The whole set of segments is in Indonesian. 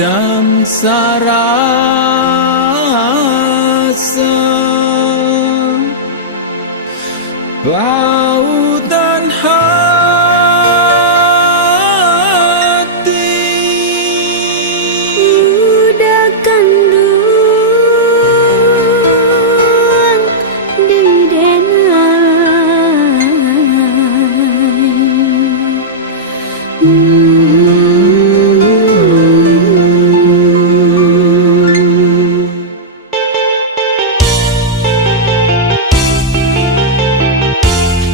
Pendam sarasa pautan hati udah kandung di denai.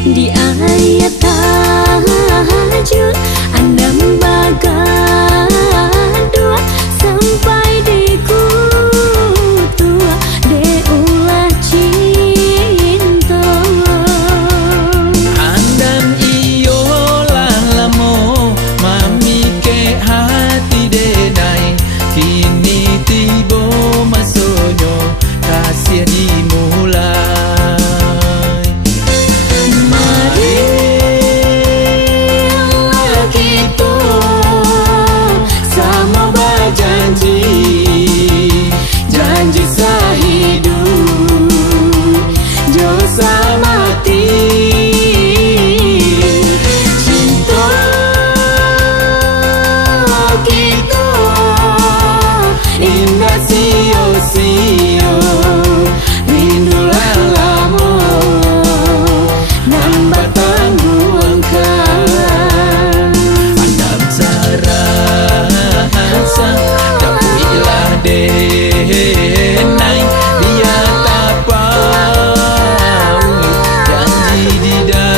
Di ayat tahajud andam bagadua sampai di kutua de ulah cinta andan iyo lah lamo mami ke hati denai kini tibo masonyo kasih dimulai. Janji sehidup jo samati cinta kita indah sio-sio rindu lamo nambah tangguhkan andam sarasa dapuilah denai dia tapau janji di dadu.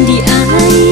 Di ayat